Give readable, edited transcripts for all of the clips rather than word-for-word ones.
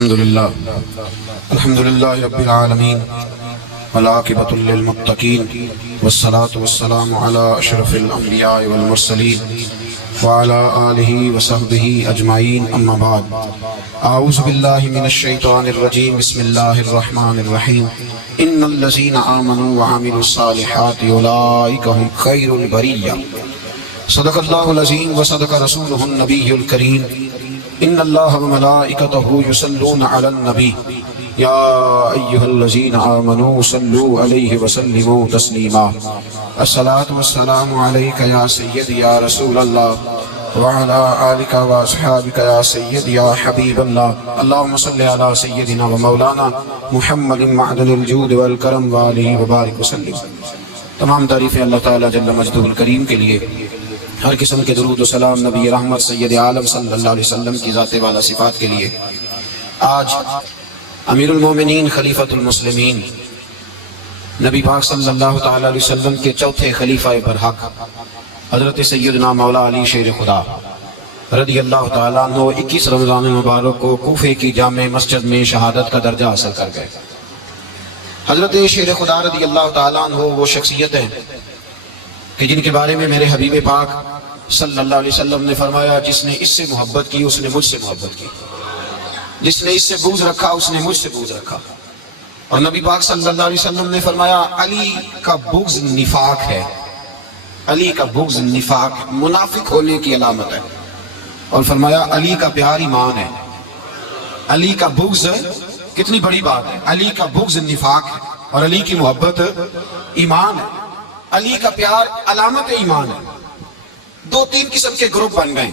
الحمدللہ رب العالمین والعاقبۃ للمتقین والصلاة والسلام علی اشرف الانبیاء والمرسلین وعلی آلہ وصحبہ اجمعین اما بعد اعوذ باللہ من الشیطان الرجیم بسم اللہ الرحمن الرحیم ان الذین آمنوا وعملوا الصالحات اولئک هم خیر البریہ صدق اللہ العظیم وصدق رسولہ النبی الکریم ان اللہ وملائکتہ یصلون علی النبی یا ایہا الذین آمنوا صلوا علیہ وسلموا تسلیما الصلاة والسلام علیک یا سید یا رسول اللہ وعلا آلک واصحابک یا سید یا حبیب اللہ اللہم صلی علی سیدنا ومولانا محمد معدن الجود والکرم وآلہ وبارک وسلم۔ تمام تعریفیں اللہ تعالیٰ جل مجدہ الکریم کے لیے، ہر قسم کے درود و سلام نبی رحمت سید عالم صلی اللہ علیہ وسلم کی ذات والا صفات کے لیے۔ آج امیر المومنین خلیفۃ المسلمین نبی پاک صلی اللہ تعالیٰ علیہ وسلم کے چوتھے خلیفہ برحق حضرت سیدنا مولا علی شیر خدا رضی اللہ تعالیٰ عنہ 21 رمضان مبارک کو کوفے کی جامع مسجد میں شہادت کا درجہ حاصل کر گئے۔ حضرت شیر خدا رضی اللہ تعالیٰ عنہ وہ شخصیت ہیں کہ جن کے بارے میں میرے حبیب پاک صلی اللہ علیہ وسلم نے فرمایا، جس نے اس سے محبت کی اس نے مجھ سے محبت کی، جس نے اس سے بغض رکھا اس نے مجھ سے بغض رکھا۔ اور نبی پاک صلی اللہ علیہ وسلم نے فرمایا علی کا بغض نفاق ہے، علی کا بغض نفاق منافق ہونے کی علامت ہے، اور فرمایا علی کا پیار ایمان ہے۔ علی کا بغض کتنی بڑی بات ہے، علی کا بغض نفاق ہے اور علی کی محبت ایمان ہے، علی کا پیار علامت ایمان ہے۔ دو تین قسم کے گروپ بن گئے۔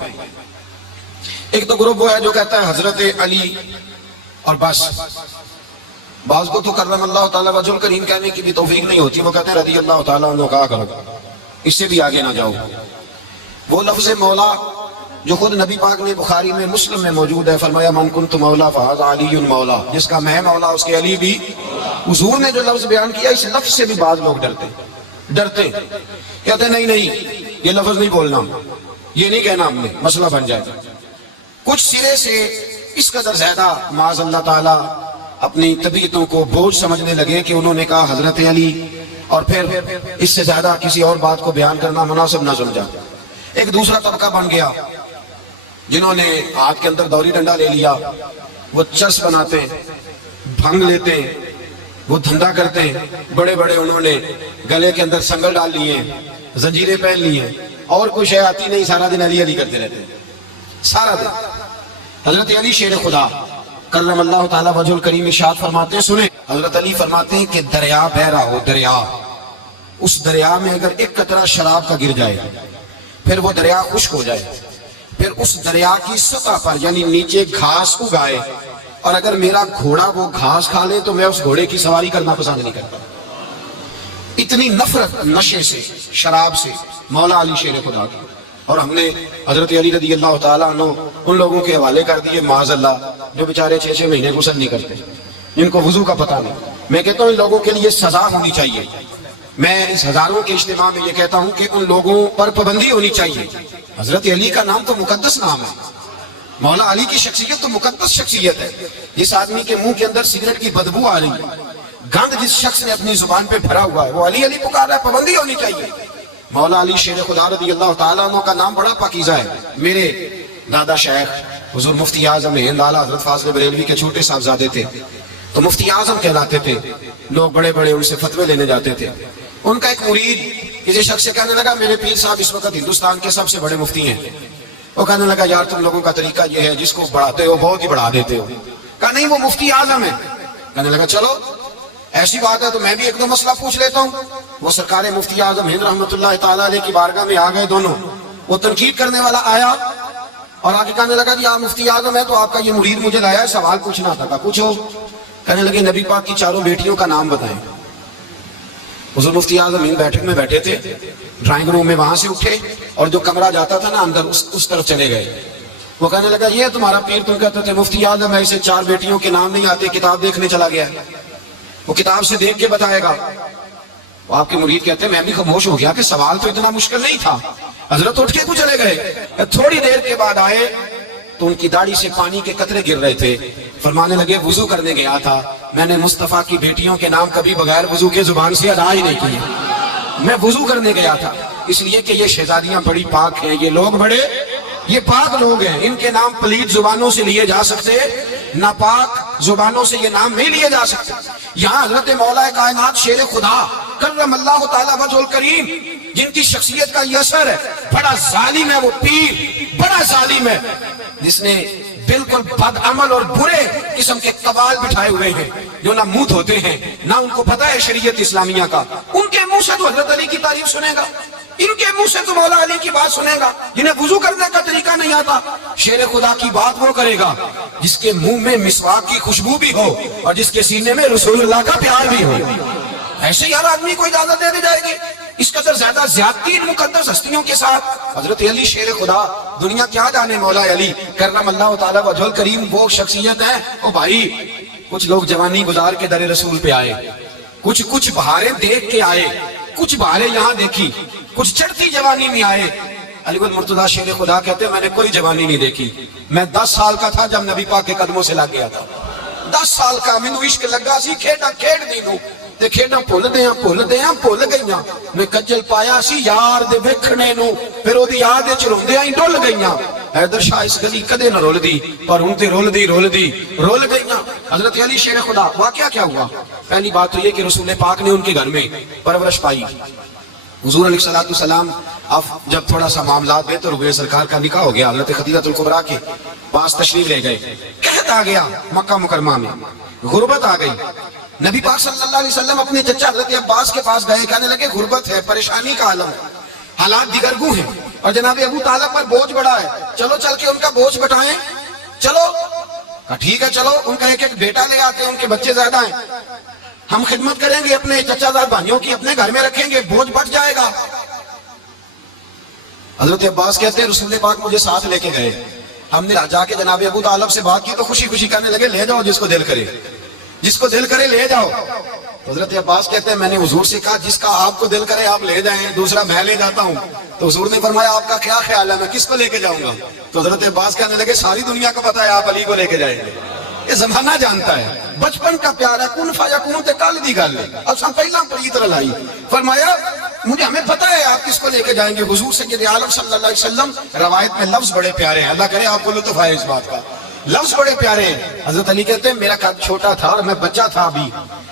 ایک تو گروپ وہ ہے جو کہتا ہے حضرت علی اور بس، بعض کو تو کرم اللہ تعالیٰ وجہ الکریم کہنے کی بھی توفیق نہیں ہوتی، وہ کہتے ہیں رضی اللہ تعالیٰ عنہ کہا کرو، اس سے بھی آگے نہ جاؤ۔ وہ لفظ مولا جو خود نبی پاک نے بخاری میں مسلم میں موجود ہے، فرمایا من کنت مولا فہذا علی مولا، جس کا میں مولا اس کے علی بھی۔ حضور نے جو لفظ بیان کیا اس لفظ سے بھی بعض لوگ ڈرتے کہتے نہیں یہ لفظ نہیں بولنا، یہ نہیں کہنا، ہم نے مسئلہ بن جائے۔ کچھ سرے سے اس قدر زیادہ معاذ اللہ تعالیٰ اپنی طبیعتوں کو بوجھ سمجھنے لگے کہ انہوں نے کہا حضرت علی، اور پھر اس سے زیادہ کسی اور بات کو بیان کرنا مناسب نہ سمجھا۔ ایک دوسرا طبقہ بن گیا جنہوں نے ہاتھ کے اندر دوری ڈنڈا لے لیا، وہ چرس بناتے ہیں، بھنگ لیتے ہیں، وہ دھندا کرتے ہیں، بڑے بڑے انہوں نے گلے کے اندر سنگل ڈال لیے، زنجیریں پہن لی ہیں، اور کوئی شے آتی نہیں، سارا دن علی علی کرتے رہتے ہیں سارا دن۔ حضرت علی شیر خدا کرم اللہ تعالیٰ وجہ الکریم ارشاد فرماتے ہیں، سنیں، حضرت علی فرماتے ہیں کہ دریا بہ رہا ہو، دریا، اس دریا میں اگر ایک قطرہ شراب کا گر جائے پھر وہ دریا خشک ہو جائے، پھر اس دریا کی سطح پر یعنی نیچے گھاس اگائے، اور اگر میرا گھوڑا وہ گھاس کھا لے تو میں اس گھوڑے کی سواری کرنا پسند نہیں کرتا۔ اتنی نفرت نشے سے، شراب سے مولا علی شیر خدا کی۔ اور ہم نے حضرت علی رضی اللہ تعالیٰ عنہ ان لوگوں کے حوالے کر دیے معاذ اللہ جو بیچارے 6 مہینے غسل نہیں کرتے، جن کو وضو کا پتہ نہیں۔ میں کہتا ہوں ان لوگوں کے لیے سزا ہونی چاہیے۔ میں اس ہزاروں کے اجتماع میں یہ کہتا ہوں کہ ان لوگوں پر پابندی ہونی چاہیے۔ حضرت علی کا نام تو مقدس نام ہے، مولا علی کی شخصیت تو مقدس شخصیت ہے۔ جس آدمی کے منہ کے اندر سگریٹ کی بدبو آ رہی ہے، گند جس شخص نے اپنی زبان پہ بھرا ہوا ہے، وہ علی علی پکار رہا ہے، پابندی ہونی چاہیے۔ مولا علی شیر خدا رضی اللہ تعالیٰ عنہ کا نام بڑا پاکیزہ ہے۔ میرے دادا شیخ حضور مفتی اعظم ہند اعلیٰ حضرت فاضل بریلوی کے چھوٹے صاحبزادے تھے، تو مفتی اعظم کہلاتے تھے، لوگ بڑے بڑے ان سے فتوے لینے جاتے تھے۔ ان کا ایک مرید کسی شخص سے کہنے لگا میرے پیر صاحب اس وقت ہندوستان کے سب سے بڑے مفتی ہیں۔ وہ کہنے لگا یار تم لوگوں کا طریقہ یہ ہے، جس کو بڑھاتے ہو بہت ہی بڑھا دیتے ہو۔ کہا نہیں وہ مفتی اعظم ہے۔ کہنے لگا چلو ایسی بات ہے تو میں بھی ایک دو مسئلہ پوچھ لیتا ہوں۔ وہ سرکار مفتی اعظم ہند رحمۃ اللہ تعالیٰ علیہ کی بارگاہ میں آ گئے دونوں۔ وہ تنقید کرنے والا آیا اور آگے کہنے لگا کہ آپ مفتی اعظم ہے تو آپ کا یہ مرید مجھے لایا ہے، سوال پوچھنا تھا۔ کہا پوچھو۔ کہنے لگے نبی پاک کی 4 بیٹیوں کا نام بتائیں۔ حضور مفتی اعظم ہند بیٹھک میں بیٹھے تھے، ڈرائنگ روم میں وہاں سے اٹھے اور جو کمرہ جاتا تھا نا اندر اس طرف چلے گئے۔ وہ کہنے لگا یہ تمہارا پیر، تم کہتے تھے مفتی اعظم ہے، اسے 4 بیٹیوں کے نام نہیں آتے، کتاب دیکھنے چلا گیا ہے، وہ کتاب سے دیکھ کے بتائے گا۔ وہ آپ کے مرید کہتے ہیں میں بھی خاموش ہو گیا کہ سوال تو اتنا مشکل نہیں تھا۔ حضرت اٹھ کے کو چلے گئے، تھوڑی دیر کے بعد آئے تو ان کی داڑھی سے پانی کے قطرے گر رہے تھے. فرمانے لگے وضو کرنے گیا تھا, میں نے مصطفیٰ کی بیٹیوں کے نام کبھی بغیر وضو کے زبان سے ادا ہی نہیں کیا. میں وضو کرنے گیا تھا, اس لیے کہ یہ شہزادیاں بڑی پاک ہیں, یہ لوگ بڑے یہ پاک لوگ ہیں, ان کے نام پلید زبانوں سے لیے جا سکتے, ناپاک زبانوں سے یہ نام نہیں لیے جا سکتے. یہاں حضرت مولا کائنات شیر خدا کرم اللہ تعالی وجہ الکریم, جن کی شخصیت کا یہ اثر ہے, بڑا ظالم ہے وہ پیر, بڑا ظالم ہے جس نے بالکل بد عمل اور برے قسم کے قبال بٹھائے ہوئے ہیں, جو نہ منہ دھوتے ہیں نہ ان کو پتہ ہے شریعت اسلامیہ کا. ان کے منہ سے تو حضرت علی کی تعریف سنے گا, ان کے منہ سے تو مولا علی کی بات سنے گا, جنہیں وضو کرنے کا طریقہ نہیں آتا. شیر خدا کی بات وہ کرے گا جس کے منہ میں مسواک کی خوشبو بھی ہو اور جس کے سینے میں رسول اللہ کا پیار بھی ہو. ایسے ہی ہر آدمی کو اجازت دے دی جائے گی. اس قدر زیادہ زیادتی ان مقدس ہستیوں کے ساتھ. حضرت علی شیر خدا, دنیا کیا جانے مولا علی کرم اللہ تعالی وجہ الکریم وہ شخصیت ہے. او بھائی, کچھ لوگ جوانی گزار کے در رسول پہ آئے, کچھ بہاریں دیکھ کے آئے, کچھ بہاریں یہاں دیکھی, کچھ چڑھتی جوانی میں آئے. علی گل مرتضیٰ شیر خدا کہتے ہیں میں نے کوئی جوانی نہیں دیکھی. میں 10 سال کا تھا جب نبی پاک کے قدموں سے لگ گیا تھا. 10 سال کا مینوں عشق لگا سی, کھیڈا کھیڈ دی نوں تے کھیڈاں بھول گئیاں. میں کجل پایا سی یار دے ویکھنے نوں, پھر اودی یاد وچ روندیاں ہی ڈل گئیاں. حیدر شاہ اس گلی کدے نہ رول دی, پر ہن تے رول گئیاں. حضرت علی شیر خدا, واقعہ کیا ہوا؟ پہلی بات تو یہ کہ رسول پاک نے ان کے گھر میں پرورش پائی. حضور علیہ السلام اب جب تھوڑا سا معاملات بہتر ہوئے, سرکار کا نکاح ہو گیا, حضرت خدیجہ الکبریٰ کے پاس تشریف لے گئے. قحط آ گیا مکہ مکرمہ میں, غربت آ گئی. نبی پاک صلی اللہ علیہ وسلم اپنے چچا حضرت عباس کے پاس گئے, کہنے لگے غربت ہے, پریشانی کا عالم ہے, حالات دیگرگوں ہیں, اور جناب ابو طالب پر بوجھ بڑا ہے, چلو چل کے ان کا بوجھ بٹھائیں. چلو ٹھیک ہے, چلو ان کا ایک بیٹا لے آتے ہیں, ان کے بچے زیادہ ہیں, ہم خدمت کریں گے اپنے چچا زاد بھائیوں کی, اپنے گھر میں رکھیں گے, بوجھ بٹ جائے گا. حضرت عباس کہتے ہیں رسول پاک مجھے ساتھ لے کے گئے. ہم نے جا کے جناب ابو طالب سے بات کی تو خوشی خوشی کہنے لگے لے جاؤ جس کو دل کرے لے جاؤ. حضرت عباس کہتے ہیں میں نے حضور سے کہا جس کا آپ کو دل کرے آپ لے جائیں, دوسرا میں لے جاتا ہوں. تو حضور نے فرمایا آپ کا کیا خیال ہے, میں کس کو لے کے جاؤں گا؟ تو حضرت عباس کہنے لگے ساری دنیا کو پتا ہے آپ علی کو لے کے جائیں گے, یہ زمانہ جانتا ہے, بچپن کا پیار ہے, کن فیکون تے کل دی گل ہے. اب سن پہلا پریت رلائی, فرمایا مجھے ہمیں پتا ہے آپ کس کو لے کے جائیں گے. حضور سید عالم صلی اللہ علیہ وسلم, روایت میں لفظ بڑے پیارے ہیں, اللہ کرے آپ کو لطف آئے اس بات کا, لفظ بڑے پیارے ہیں. حضرت علی کہتے ہیں میرا قد چھوٹا تھا اور میں بچہ تھا,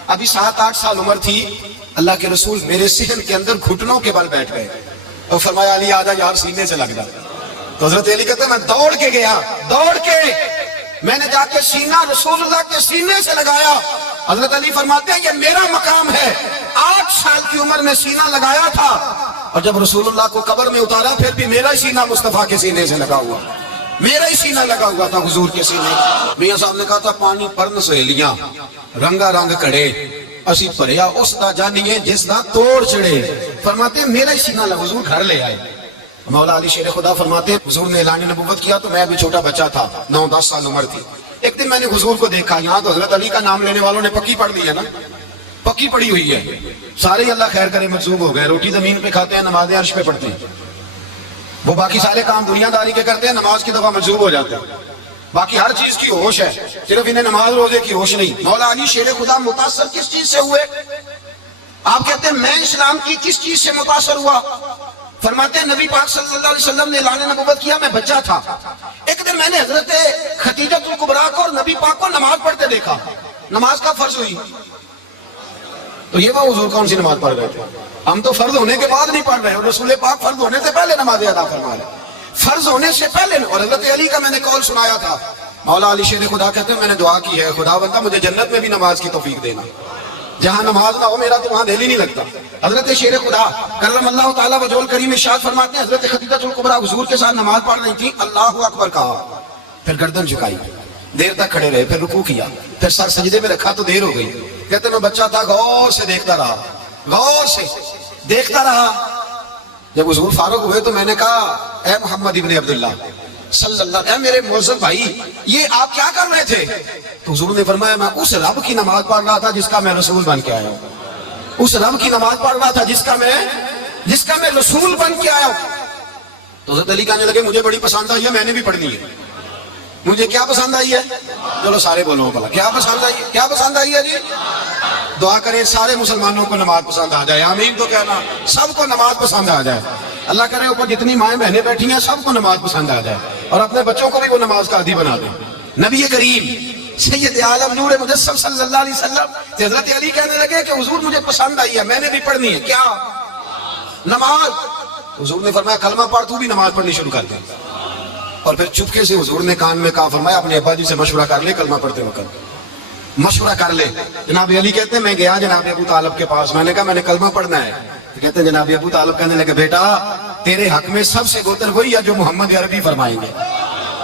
ابھی 7-8 سال عمر تھی. اللہ کے رسول میرے صحن کے اندر گھٹنوں کے بل بیٹھ گئے اور فرمایا علی آجا یار سینے سے لگ جا. تو حضرت علی کہتے ہیں میں دوڑ کے گیا, میں نے جا کے سینہ رسول اللہ کے سینے سے لگایا. حضرت علی فرماتے ہیں یہ میرا مقام ہے, 8 سال کی عمر میں سینہ لگایا تھا, اور جب رسول اللہ کو قبر میں اتارا پھر بھی میرا ہی سینہ مصطفیٰ کے سینے سے لگا ہوا, میرا ہی سینہ لگا ہوا تھا حضور کے سینے. میاں صاحب نے کہا تھا پانی پرن سہیلیاں رنگا رنگ کڑے, اسی پریا اس دا جانیے جس دا توڑ چڑے. فرماتے ہیں میرا ہی سینہ لگا, حضور گھر لے آئے. مولا علی شیر خدا فرماتے ہیں حضور نے اعلان نبوت کیا تو میں بھی چھوٹا بچہ تھا, 9-10 سال عمر تھی. ایک دن میں نے حضور کو دیکھا, یہاں تو حضرت علی کا نام لینے والوں نے پکی پڑھ لی ہے نا, پکی پڑی ہوئی ہے, سارے اللہ خیر کرے مجذوب ہو گئے. روٹی زمین پہ کھاتے ہیں, نمازیں عرش پہ پڑھتے ہیں, وہ باقی سارے کام دنیا داری کے کرتے ہیں, نماز کی دفعہ مجذوب ہو جاتے ہیں. باقی ہر چیز کی ہوش ہے, صرف انہیں نماز روزے کی ہوش نہیں. مولا علی شیر خدا متاثر کس چیز سے ہوئے؟ آپ کہتے ہیں میں اسلام کی کس چیز سے متاثر ہوا؟ فرماتے ہیں نبی پاک صلی اللہ علیہ وسلم نے اعلان نبوت کیا, میں بچہ تھا. ایک دن میں نے حضرت خدیجہ الکبریٰ کو اور نبی پاک کو نماز پڑھتے دیکھا. نماز کا فرض ہوئی تو یہ وہ حضور کون سی نماز پڑھ رہے تھے؟ ہم تو فرض ہونے کے بعد نہیں پڑھ رہے, اور رسول پاک فرض ہونے سے پہلے نماز ادا فرما رہے, فرض ہونے سے پہلے. اور حضرت علی کا میں نے قول سنایا تھا. مولا علی شیر خدا کہتے ہیں میں نے دعا کی ہے, خدا بندہ مجھے جنت میں بھی نماز کی توفیق دینا, جہاں نماز نہ ہو میرا تو وہاں دل ہی نہیں لگتا. حضرت شیر خدا کرم اللہ تعالیٰ وجہ الکریم ارشاد فرماتے ہیں حضرت خدیجہ الکبریٰ حضور کے ساتھ نماز پڑھ رہی تھی, اللہ اکبر کہا, پھر گردن جھکائی, دیر تک کھڑے رہے, پھر رکوع کیا, پھر سر سجدے میں رکھا تو دیر ہو گئی. کہتے ہیں میں بچہ تھا, غور سے دیکھتا رہا. جب حضور فارغ ہوئے تو میں نے کہا اے محمد ابن عبداللہ صلی اللہ علیہ وسلم, میرے معزز بھائی یہ آپ کیا کر رہے تھے؟ تو حضور نے فرمایا میں اس رب کی نماز پڑھ رہا تھا جس کا میں رسول بن کے آیا ہوں, اس رب کی نماز پڑھ رہا تھا جس کا میں رسول بن کے آیا ہوں. تو حضرت علی کہنے لگے مجھے بڑی پسند آئی ہے, میں نے بھی پڑھنی ہے. مجھے کیا پسند آئی ہے؟ چلو سارے بولو بھلا کیا پسند آئی ہے؟ کیا پسند آئی ہے جی؟ دعا کریں سارے مسلمانوں کو نماز پسند آ جائے، آمین تو کہنا، سب کو نماز پسند آ جائے۔ اللہ کرے اوپر جتنی مائیں بہنیں بیٹھی ہیں سب کو نماز پسند آ جائے، اور اپنے بچوں کو بھی وہ نماز کا عادی بنا دیں۔ نبی کریم سید عالم نور مجسم صلی اللہ علیہ وسلم حضرت علی کہنے لگے کہ حضور مجھے پسند آئی ہے، میں نے بھی پڑھنی ہے، کیا؟ نماز۔ حضور نے فرمایا کلمہ پڑھ، تو بھی نماز پڑھنی شروع کر دے۔ اور پھر چپکے سے حضور نے کان میں کہا، فرمایا اپنے ابا جی سے مشورہ کر لے کلمہ پڑھتے وقت، مشورہ کر لے۔ جناب علی کہتے ہیں میں گیا جناب ابو طالب کے پاس، میں نے کہا میں نے کلمہ پڑھنا ہے۔ کہتے ہیں جناب ابو طالب کہنے لگے بیٹا تیرے حق میں سب سے بہتر وہی ہے جو محمد عربی فرمائیں گے،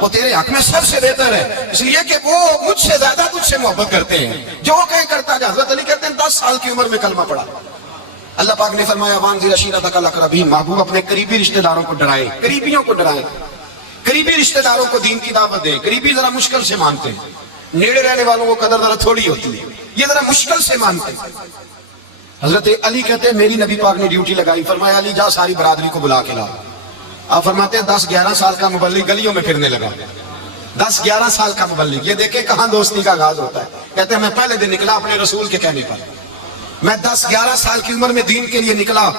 وہ تیرے حق میں سب سے بہتر ہے، اس لیے کہ وہ مجھ سے زیادہ تجھ سے محبت کرتے ہیں، جو کہیں کرتا جا۔ حضرت علی کہتے ہیں 10 سال کی عمر میں کلمہ پڑھا۔ اللہ پاک نے فرمایا وانذر عشیرتک الاقربین، محبوب اپنے قریبی رشتہ داروں کو ڈرائے، قریبیوں کو ڈرائے، قریبی رشتہ داروں کو دین کی دعوت دیں۔ قریبی ذرا مشکل سے مانتے ہیں، نیڑے رہنے والوں کو قدر ذرا تھوڑی ہوتی ہے، یہ ذرا مشکل سے مانتے ہیں۔ حضرت علی کہتے ہیں میری نبی پاک نے ڈیوٹی لگائی، فرمایا علی جا ساری برادری کو بلا کے لا۔ آپ فرماتے ہیں 10-11 سال کا مبلغ گلیوں میں پھرنے لگا، 10-11 سال کا مبلغ، یہ دیکھیں کہاں دوستی کا آغاز ہوتا ہے۔ کہتے ہیں میں پہلے دن نکلا اپنے رسول کے کہنے پر، میں 10-11 سال کی عمر میں دین کے لیے نکلا،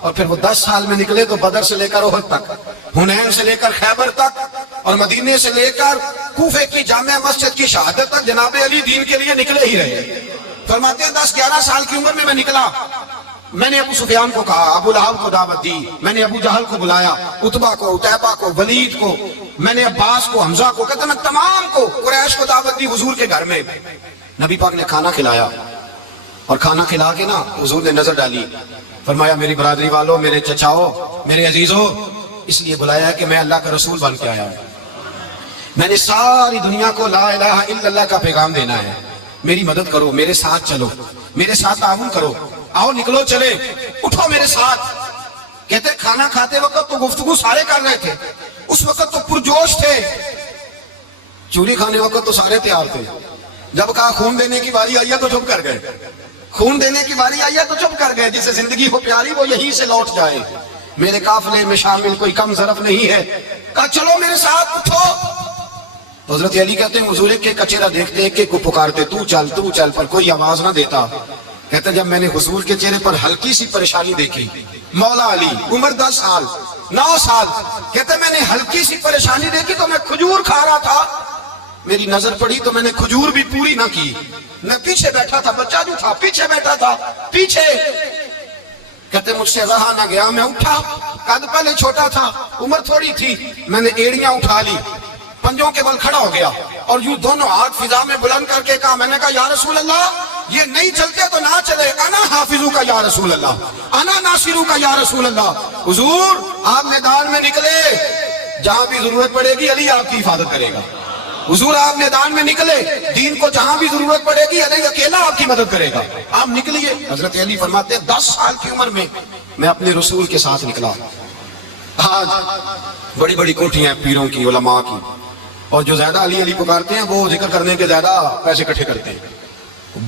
اور پھر وہ 10 سال میں نکلے تو بدر سے لے کر احد تک، حنین سے لے کر خیبر تک، اور مدینے سے لے کر کوفے کی جامع مسجد کی شہادت تک جناب علی دین کے لیے نکلے ہی رہے۔ فرماتے ہیں 10-11 سال کی عمر میں نکلا، میں نے ابو سفیان کو کہا، ابو لہب کو دعوت دی، میں نے ابو جہل کو بلایا، عتبہ کو، عتیبہ کو، ولید کو، میں نے عباس کو، حمزہ کو، کہتے میں تمام کو، قریش کو دعوت دی حضور کے گھر میں۔ نبی پاک نے کھانا کھلایا، اور کھانا کھلا کے نا حضور نے نظر ڈالی، فرمایا میری برادری والوں، میرے چچاؤ، میرے عزیزوں، اس لیے بلایا ہے کہ میں اللہ کا رسول بن کے آیا ہوں، میں نے ساری دنیا کو لا الہ الا اللہ کا پیغام دینا ہے، میری مدد کرو، میرے ساتھ چلو، میرے ساتھ تعاون کرو، آؤ نکلو چلے، اٹھو میرے ساتھ۔ کہتے کھانا کھاتے وقت تو گفتگو سارے کر رہے تھے، اس وقت تو پرجوش تھے، چوری کھانے وقت تو سارے تیار تھے، جب کہا خون دینے کی باری آئی ہے تو چپ کر گئے، خون دینے کی باری آئی ہے تو چپ کر گئے، جسے زندگی ہو پیاری وہ یہیں سے لوٹ جائے، میرے قافلے میں شامل کوئی کم ظرف نہیں ہے، کہا چلو میرے ساتھ اٹھو۔ تو حضرت علی کہتے ہیں حضور کے کچہرہ دیکھتے ایک کو پکارتے تو چل پر کوئی آواز نہ دیتا۔ کہتے ہیں جب میں نے حضور کے چہرے پر ہلکی سی پریشانی دیکھی، مولا علی عمر 10 سال 9 سال، کہتے ہیں میں نے ہلکی سی پریشانی دیکھی تو میں کھجور کھا رہا تھا، میری نظر پڑی تو میں نے کھجور بھی پوری نہ کی، میں پیچھے بیٹھا تھا، بچہ جو تھا پیچھے بیٹھا تھا، پیچھے۔ کہتے مجھ سے رہا نہ گیا، میں اٹھا، قد پہلے چھوٹا تھا، عمر تھوڑی تھی، میں نے ایڑیاں اٹھا لی، پنجوں کے بل کھڑا ہو گیا، اور یوں دونوں ہاتھ فضا میں بلند کر کے کہا، میں نے کہا یا رسول اللہ یہ نہیں چلتے تو نہ چلے، انا حافظو کا یا رسول اللہ، انا ناصرو کا یا رسول اللہ۔ حضور آپ میدان میں نکلے، جہاں بھی ضرورت پڑے گی علی آپ کی حفاظت کرے گا، حضور آپ میدان میں نکلے، دین کو جہاں بھی ضرورت پڑے گی علی اکیلا آپ کی مدد کرے گا، آپ نکلیے۔ حضرت علی فرماتے ہیں 10 سال کی عمر میں میں اپنے رسول کے ساتھ نکلا۔ آج بڑی بڑی کوٹھیاں ہیں پیروں کی، علماء کی، اور جو زیادہ علی علی پکارتے ہیں وہ ذکر کرنے کے زیادہ پیسے اکٹھے کرتے ہیں،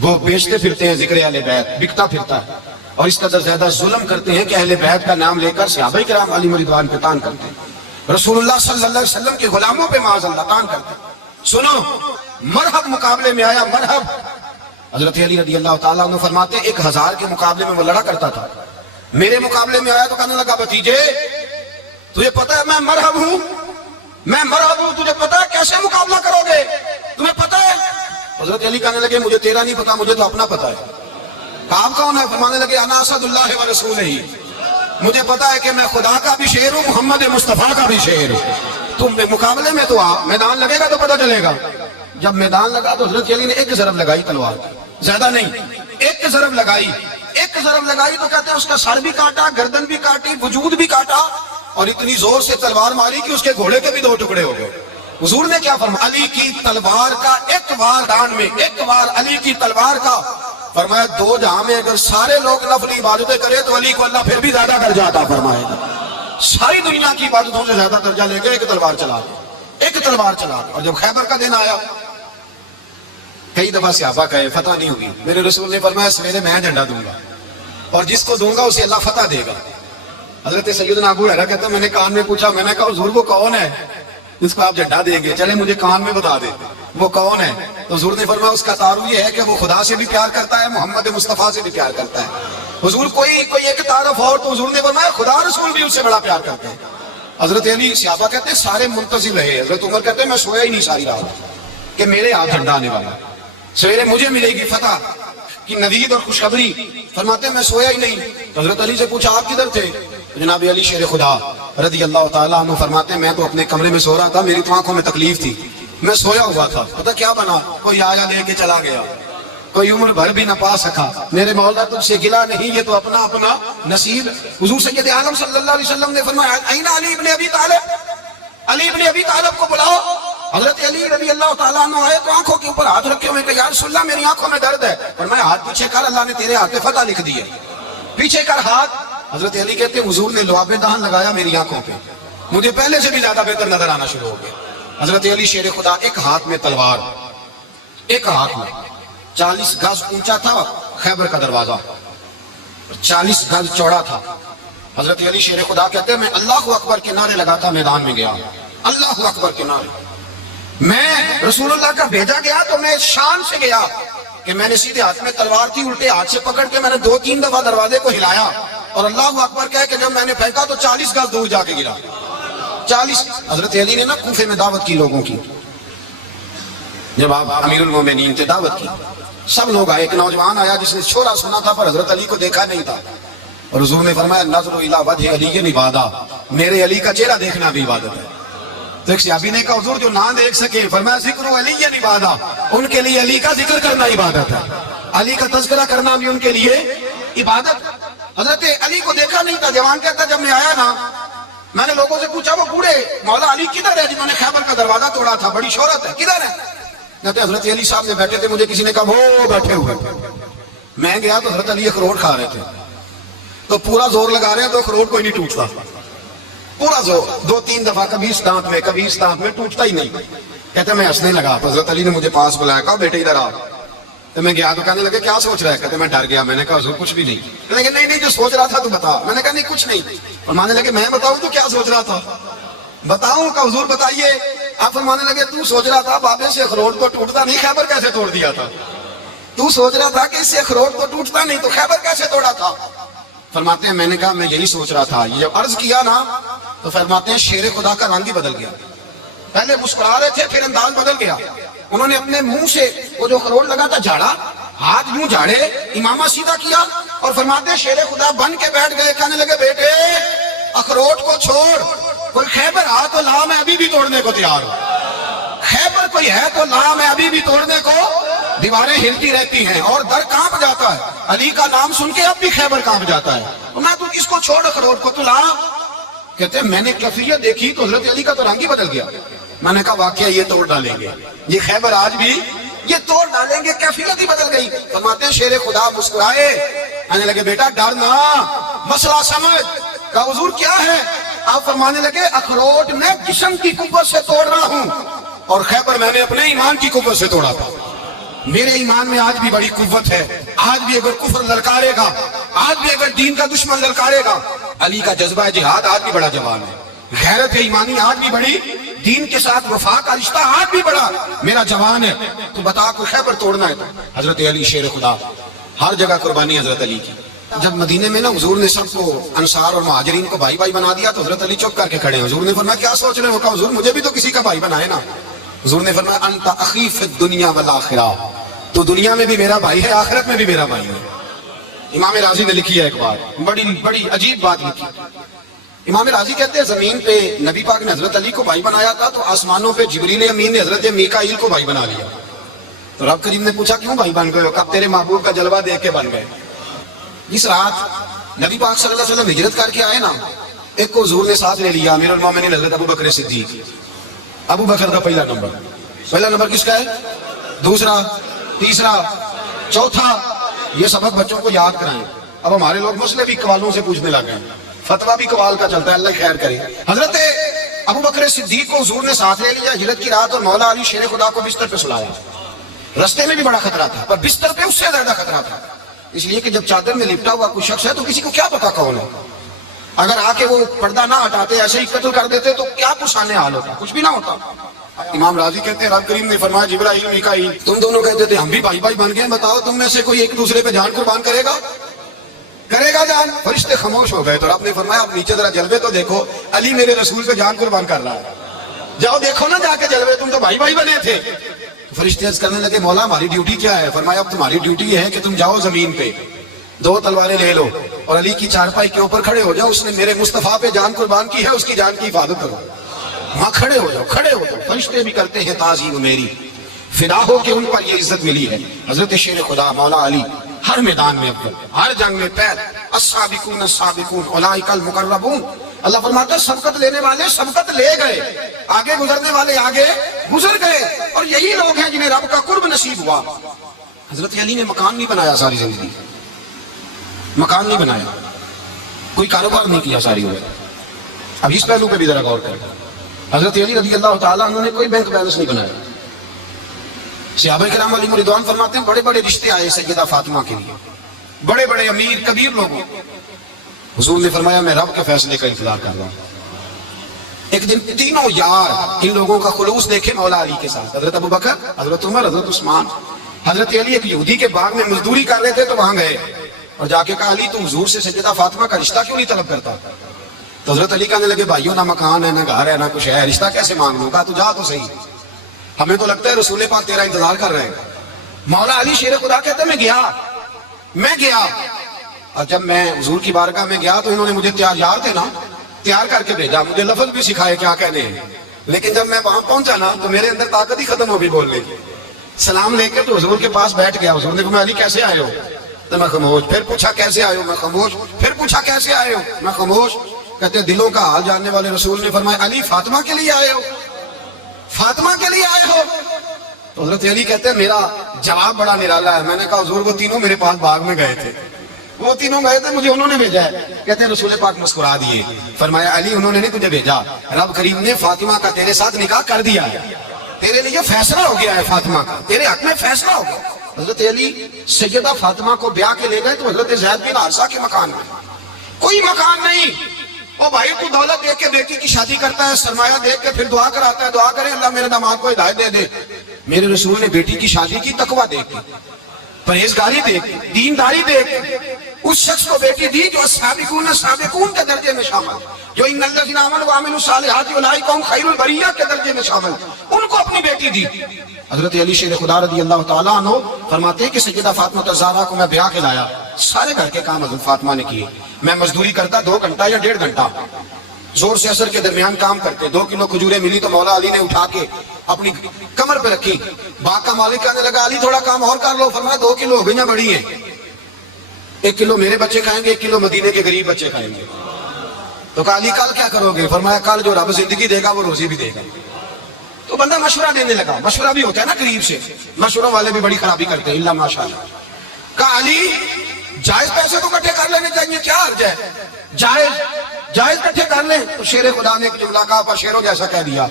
وہ بیچتے پھرتے ہیں، ذکر اہل بیت بکتا پھرتا ہے، اور اس قدر زیادہ ظلم کرتے ہیں کہ اہل بیت کا نام لے کر صحابہ کرام علیہم رضوان پہ تان کرتے ہیں، رسول اللہ صلی اللہ علیہ وسلم کے غلاموں پہ معاذ اللہ تان کرتے ہیں۔ سنو مرحب مقابلے میں آیا، مرحب۔ حضرت علی رضی اللہ تعالیٰ عنہ فرماتے ہیں 1000 کے مقابلے میں وہ لڑا کرتا تھا، میرے مقابلے میں آیا تو کہنے لگا بھتیجے تجھے پتا ہے میں مرحب ہوں، میں مرحب ہوں، تجھے پتا ہے کیسے مقابلہ کرو گے، تمہیں پتا ہے؟ حضرت علی کہنے لگے مجھے تیرا نہیں پتا، مجھے تو اپنا پتا ہے۔ آپ کون ہے؟ فرمانے لگے انا اسد اللہ و رسولہ، مجھے پتا ہے کہ میں خدا کا بھی شعر ہوں، محمد مصطفیٰ کا بھی شعر ہوں، تم مقابلے میں تو آ، میدان لگے گا تو پتہ چلے گا۔ جب میدان لگا تو حضرت علی نے ایک ضرب لگائی تلوار، زیادہ نہیں، ایک ضرب لگائی، ایک ضرب لگائی تو کہتے ہیں اس کا سر بھی کاٹا، گردن بھی کاٹی، وجود بھی کاٹا، اور اتنی زور سے تلوار ماری کہ اس کے گھوڑے کے بھی 2 ٹکڑے ہو گئے۔ حضور نے کیا فرمایا؟ علی کی تلوار کا ایک وار دان میں، ایک وار علی کی تلوار کا، فرمایا 2 جہاں میں اگر سارے لوگ نفلی عبادتیں کرے تو علی کو اللہ پھر بھی زیادہ درجہ عطا فرمائے گا، ساری دنیا کی عبادتوں سے زیادہ درجہ لے گئے، ایک تلوار چلا گئے، ایک تلوار چلا گئے۔ اور جب خیبر کا دن آیا، کئی دفعہ صحابہ کہے فتح نہیں ہوگی، میرے رسول نے فرمایا سویرے میں جھنڈا دوں گا، اور جس کو دوں گا اسے اللہ فتح دے گا۔ حضرت سیدنا ابو ہریرہ کہتا ہے میں نے کان میں پوچھا، میں نے کہا حضور وہ کون ہے جس کو آپ جھنڈا دیں گے، چلے مجھے کان میں بتا دیں وہ کون ہے؟ تو حضور نے فرمایا اس کا تعارف یہ ہے کہ وہ خدا سے بھی پیار کرتا ہے، محمد مصطفیٰ سے بھی پیار کرتا ہے۔ حضور کوئی ایک تعارف اور، تو حضور نے فرمایا خدا رسول بھی اس سے بڑا پیار کرتے ہیں۔ حضرت علی، صحابہ کہتے ہیں سارے منتظر رہے، حضرت عمر کہتے ہیں میں سویا ہی نہیں ساری رات کہ میرے ہاتھ جھنڈا آنے والا، سویرے مجھے ملے گی فتح کی نوید اور خوشخبری۔ فرماتے ہیں میں سویا ہی نہیں۔ حضرت علی سے پوچھا آپ کدھر تھے؟ جناب علی شیر خدا رضی اللہ تعالیٰ عنہ فرماتے ہیں میں تو اپنے کمرے میں سو رہا تھا، میری تو آنکھوں میں تکلیف تھی، میں سویا ہوا تھا، پتہ کیا بنا؟ کوئی آیا لے کے چلا گیا، کوئی عمر بھر بھی نہ پا سکا۔ میرے مولا تم سے گلا نہیں، یہ تو اپنا اپنا نصیب۔ حضور سید عالم صلی اللہ علیہ وسلم نے فرمایا این علی ابن ابی طالب، علی ابن ابی طالب کو بلاؤ۔ حضرت علی رضی اللہ تعالیٰ عنہ آئے تو آنکھوں کے اوپر ہاتھ رکھے ہوئے کہ یا رسول اللہ میری آنکھوں میں درد ہے، فرمایا ہاتھ پیچھے کر، اللہ نے تیرے ہاتھ پہ فتح لکھ دی ہے، پیچھے کر ہاتھ۔ حضرت علی کہتے ہیں حضور نے لعاب دہن لگایا میری آنکھوں پہ، مجھے پہلے سے بھی زیادہ بہتر نظر آنا شروع ہو گیا۔ حضرت علی شیر خدا، ایک ہاتھ میں تلوار، ایک ہاتھ میں 40 گز اونچا تھا خیبر کا دروازہ، 40 گز چوڑا تھا۔ حضرت علی شیر خدا کہتے ہیں میں اللہ اکبر کے نعرے لگاتا میدان میں گیا، اللہ اکبر کے نعرے۔ میں رسول اللہ کا بھیجا گیا تو میں شان سے گیا کہ میں نے سیدھے ہاتھ میں تلوار تھی، الٹے ہاتھ سے پکڑ کے میں نے 2-3 دفعہ دروازے کو ہلایا اور اللہ اکبر کہہ کہ جب میں نے پھینکا تو 40 گز دور جا کے گرا، 40۔ حضرت علی نے نا کوفے میں دعوت کی لوگوں کی، جب آپ امیر المومنین تھے دعوت کی، سب لوگ آئے۔ ایک نوجوان آیا جس نے چھوڑا سنا تھا پر حضرت علی کو دیکھا نہیں تھا، اور حضور نے فرمایا نظر الی وجہ علی عبادہ، میرے علی کا چہرہ دیکھنا بھی عبادت ہے۔ تو ایک صحابی نے کہا حضور جو نہ دیکھ سکے، فرمایا ذکر علی عبادہ، ان کے لیے علی کا ذکر کرنا عبادت ہے، علی کا تذکرہ کرنا بھی ان کے لیے عبادت۔ حضرت علی کو دیکھا نہیں تھا، جوان کہتا جب میں آیا نا میں نے لوگوں سے پوچھا وہ بوڑھے مولا علی کدھر ہے جنہوں نے خیبر کا دروازہ توڑا تھا، بڑی شہرت ہے، کدھر ہے؟ کہتے حضرت علی صاحب نے بیٹھے تھے، مجھے کسی نے کہا وہ بیٹھے ہوئے۔ میں گیا تو حضرت علی اخروٹ کھا رہے تھے، تو پورا زور لگا رہے ہیں تو اخروٹ کوئی نہیں ٹوٹتا، پورا زور 2-3 دفعہ، کبھی اس دانت میں کبھی اس دانت میں، ٹوٹتا ہی نہیں۔ کہتے میں ہنسنے لگا تو حضرت علی نے مجھے پاس بلایا، کہا بیٹے ادھر آ۔ تو میں گیا تو کہنے لگے کیا سوچ رہا ہے؟ کہتے میں ڈر گیا، میں نے کہا حضور کچھ بھی نہیں۔ کہنے لگے نہیں جو سوچ رہا تھا تو بتا۔ میں نے کہا نہیں کچھ نہیں۔ فرمانے لگے میں بتاؤں تو کیا سوچ رہا تھا؟ بتاؤں؟ کہ حضور بتائیے۔ آپ فرمانے لگے تو سوچ رہا تھا بابے سے اخروٹ تو ٹوٹتا نہیں، خیبر کیسے توڑ دیا تھا؟ تو سوچ رہا تھا کہ اس سے اخروٹ تو ٹوٹتا نہیں تو خیبر کیسے توڑا تھا؟ فرماتے ہیں میں نے کہا میں یہی سوچ رہا تھا۔ یہ جب عرض کیا نا تو فرماتے ہیں شیر خدا کا رنگ ہی بدل گیا، پہلے مسکرا رہے تھے پھر انداز بدل گیا۔ انہوں نے اپنے منہ سے وہ جو اخروٹ لگا تھا جھاڑا، ہاتھ یوں جھاڑے، امامہ سیدھا کیا اور فرماتے ہیں شیر خدا بن کے بیٹھ گئے۔ کہنے لگے بیٹے اخروٹ کو چھوڑ، کوئی خیبر آ تو لا، میں ابھی بھی توڑنے کو تیار ہوں، خیبر کوئی ہے تو لا، میں ابھی بھی توڑنے کو۔ دیواریں ہلتی رہتی ہیں اور در کانپ جاتا ہے، علی کا نام سن کے اب بھی خیبر کانپ جاتا ہے، میں تو اس کو چھوڑ اخروٹ کو تو لا۔ کہتے ہیں میں نے کیفیت دیکھی تو حضرت علی کا تو رنگ ہی بدل گیا۔ میں نے کہا واقعہ یہ توڑ ڈالیں گے، یہ خیبر آج بھی یہ توڑ ڈالیں گے، کیفیت ہی بدل گئی۔ فرماتے ہیں شیر خدا مسکرائے، کہنے لگے بیٹا ڈر نہ، مسئلہ سمجھ۔ کہا حضور کیا ہے؟ آپ فرمانے لگے اخروٹ میں جسم کی قوت سے توڑ رہا ہوں اور خیبر میں نے اپنے ایمان کی قوت سے توڑا تھا۔ میرے ایمان میں آج بھی بڑی قوت ہے، آج بھی اگر کفر للکارے گا، آج بھی اگر دین کا دشمن للکارے گا، علی کا جذبہ جہاد آج بھی بڑا جوان ہے، غیرت ایمانی آج بھی بڑی، دین کے ساتھ وفا کا رشتہ آج بھی بڑا میرا جوان ہے۔ تو بتا کوئی خیبر توڑنا ہے تو حضرت علی شیر خدا، ہر جگہ قربانی حضرت علی کی۔ جب مدینے میں نا حضور نے سب کو انصار اور مہاجرین کو بھائی بھائی بنا دیا تو حضرت علی چپ کر کے کھڑے ہیں۔ حضور نے فرمایا کیا سوچ رہے ہو؟ کہا حضور مجھے بھی تو کسی کا بھائی بنائے نا۔ حضور نے فرمایا انت اخی فی الدنیا والآخرہ، تو دنیا میں بھی میرا بھائی ہے، آخرت میں بھی میرا بھائی ہے۔ امام راضی نے لکھی ہے ایک بات، بڑی عجیب بات لکھی۔ امام راضی کہتے ہیں زمین پہ نبی پاک نے حضرت علی کو بھائی بنایا تھا تو آسمانوں پہ جبریل امین نے حضرت میکائیل کو بھائی بنا لیا۔ تو رب کریم نے پوچھا کیوں بھائی بن گئے ہو؟ کب تیرے محبوب کا جلوہ دیکھ کے بن گئے۔ جس رات نبی پاک صلی اللہ علیہ وسلم ہجرت کر کے آئے نا، ایک کو حضور نے ساتھ لے لیا، امیر المومنین حضرت ابو بکر صدیق۔ ابو بکر کا پہلا نمبر کس کا ہے؟ دوسرا، تیسرا، چوتھا، یہ سبق بچوں کو یاد کرائیں۔ اب ہمارے لوگ مسئلے بھی قوالوں سے پوچھنے لگ گئے، فتویٰ بھی قوال کا چلتا ہے، اللہ خیر کرے۔ حضرت ابو بکر صدیق کو حضور نے ساتھ لے لیا ہجرت کی رات اور مولا علی شیر خدا کو بستر پہ سلایا۔ رستے میں بھی بڑا خطرہ تھا پر بستر پہ اس سے زیادہ خطرہ تھا، اس لیے کہ جب چادر میں لپٹا ہوا کوئی شخص ہے تو کسی کو کیا پتا کون ہے۔ اگر آ کے وہ پردہ نہ ہٹاتے ایسے ہی قتل کر دیتے تو کیا کچھ آنے حال ہوتا, کچھ بھی نہ ہوتا. امام راضی کہتے ہیں رب کریم نے فرمایا جبرائیل میکائیل تم دونوں کہتے تھے ہم بھی بھائی بھائی بن گئے, بتاؤ تم میں سے کوئی ایک دوسرے پہ جان قربان کرے گا جان؟ فرشتے خاموش ہو گئے تو رب نے فرمایا اب نیچے ذرا جلوے تو دیکھو, علی میرے رسول پہ جان قربان کر رہا ہے, جاؤ دیکھو نا جا کے جلوے, تم تو بھائی بھائی بنے تھے. فرشتے عرض کرنے لگے مولا ہماری ڈیوٹی کیا ہے؟ فرمایا اب تمہاری ڈیوٹی یہ ہے کہ تم جاؤ زمین پہ 2 تلواریں لے لو اور علی کی چارپائی کے اوپر کھڑے ہو جاؤ, اس نے میرے مصطفیٰ پہ جان قربان کی ہے, اس کی جان کی حفاظت کرو. وہاں کھڑے ہو جاؤ. فرشتے بھی کرتے ہیں تعظیم میری, فدا ہو کہ ان پر یہ عزت ملی ہے. حضرت شیر خدا مولا علی ہر میدان میں اول, ہر جنگ میں پہل, السابقون السابقون اولئک المقربون. اللہ فرماتا ہے سبقت لینے والے سبقت لے گئے, آگے گزرنے والے آگے گزر گئے, اور یہی لوگ ہیں جنہیں رب کا قرب نصیب ہوا. حضرت علی نے مکان نہیں بنایا ساری زندگی, مکان نہیں بنایا, کوئی کاروبار نہیں کیا ساری عمر. اب اس پہلو پہ بھی ذرا غور کریں. حضرت علی رضی اللہ تعالیٰ عنہ نے کوئی بینک بیلنس نہیں بنایا. صحابہ کرام علیہم رضوان فرماتے ہیں بڑے بڑے رشتے آئے سیدہ فاطمہ کے لیے, بڑے بڑے امیر کبیر لوگوں. حضور نے فرمایا میں رب کے فیصلے کا انتظار کر رہا ہوں. ایک دن تینوں یار ان لوگوں کا خلوص دیکھے مولا علی کے ساتھ, حضرت ابوبکر, حضرت عمر, حضرت عثمان. حضرت علی ایک یہودی کے باغ میں مزدوری کر رہے تھے تو وہاں گئے اور جا کے کہا علی تو حضور سے سیدہ فاطمہ کا رشتہ کیوں نہیں طلب کرتا؟ تو حضرت علی کہنے لگے بھائیو نہ مکان ہے نہ گھر ہے نہ کچھ ہے, رشتہ کیسے مانگ لوں؟ کہا تو جا تو صحیح, ہمیں تو لگتا ہے رسول پاک تیرا انتظار کر رہے ہیں. مولا علی شیر خدا کہتے ہیں میں گیا اور جب میں حضور کی بارگاہ میں گیا تو انہوں نے مجھے یار تھے نا تیار کر کے بھیجا, مجھے لفظ بھی سکھائے کیا کہنے ہیں, لیکن جب میں وہاں پہنچا نا تو میرے اندر طاقت ہی ختم ہو گئی بولنے کی. سلام لے کے تو حضور کے پاس بیٹھ گیا. حضور نے کہا علی کیسے آئے ہو؟ تو میں خاموش. پھر پوچھا کیسے آئے ہو؟ میں خاموش. پھر پوچھا کیسے آئے ہو؟ میں خاموش. کہتے ہیں دلوں کا حال جاننے والے رسول نے فرمایا علی فاطمہ کے لیے آئے ہو؟ فاطمہ کے لیے آئے ہو؟ تو حضرت علی کہتے ہیں میرا جواب بڑا نرالا ہے. میں نے کہا حضور وہ تینوں میرے پاس باغ میں گئے تھے, وہ تینوں گئے تھے, مجھے انہوں نے بھیجا ہے. کہتے ہیں رسول پاک مسکرا دیے, فرمایا علی انہوں نے نہیں تجھے بھیجا, رب کریم نے فاطمہ کا تیرے ساتھ نکاح کر دیا ہے, تیرے لیے فیصلہ ہو گیا ہے, فاطمہ کا تیرے حق میں فیصلہ ہو گیا. حضرت علی سیدہ فاطمہ کو بیاہ کے لے گئے تو حضرت زید بن حارثہ کے مکان میں, کوئی مکان نہیں. او بھائی تو دولت دیکھ کے بیٹی کی شادی کرتا ہے, سرمایہ دیکھ کے پھر دعا کراتا ہے, دعا کرے اللہ میرے داماد کو ہدایت دے دے. میرے رسول نے بیٹی کی شادی کی تقویٰ دیکھ کے, پرہیزگاری دیکھ کے, دینداری دیکھ کے اس شخص کو بیٹی دی جو السابقون السابقون کے درجے میں شامل, جو ان الذین آمنوا وعملوا الصالحات اولئک هم خیر البریہ کے درجے میں شامل, ان کو اپنی بیٹی دی. حضرت علی شیر خدا رضی اللہ تعالیٰ عنہ فرماتے ہیں کہ سیدہ فاطمہ الزہرا کو میں بیاہ کے لایا, سارے گھر کے کام حضرت فاطمہ نے کیے. میں مزدوری کرتا 2 گھنٹہ یا 1.5 گھنٹہ, زور سے اثر کے درمیان کام کرتے. 2 کلو کھجوریں ملی تو مولا علی نے اٹھا کے اپنی کمر پہ رکھی. باغ کا مالک کہنے لگا علی تھوڑا کام اور کر لو. فرمایا 2 کلو ہو گئی نا, بڑی ہیں, 1 کلو میرے بچے کھائیں گے, 1 کلو مدینے کے غریب بچے کھائیں گے. تو کہا علی کل کیا کرو گے؟ فرمایا کل جو رب زندگی دے گا وہ روزی بھی دے گا. تو بندہ مشورہ دینے لگا, مشورہ بھی ہوتا ہے نا قریب سے, مشوروں والے بھی بڑی خرابی کرتے ہیں, اللہ ماشاءاللہ. کہا علی جائز پیسے تو اکٹھے کر لینے چاہیے, کیا حرج ہے, جائز اکٹھے کر لیں. تو شیر خدا نے ایک جملہ کہا پر شیروں جیسا کہہ دیا.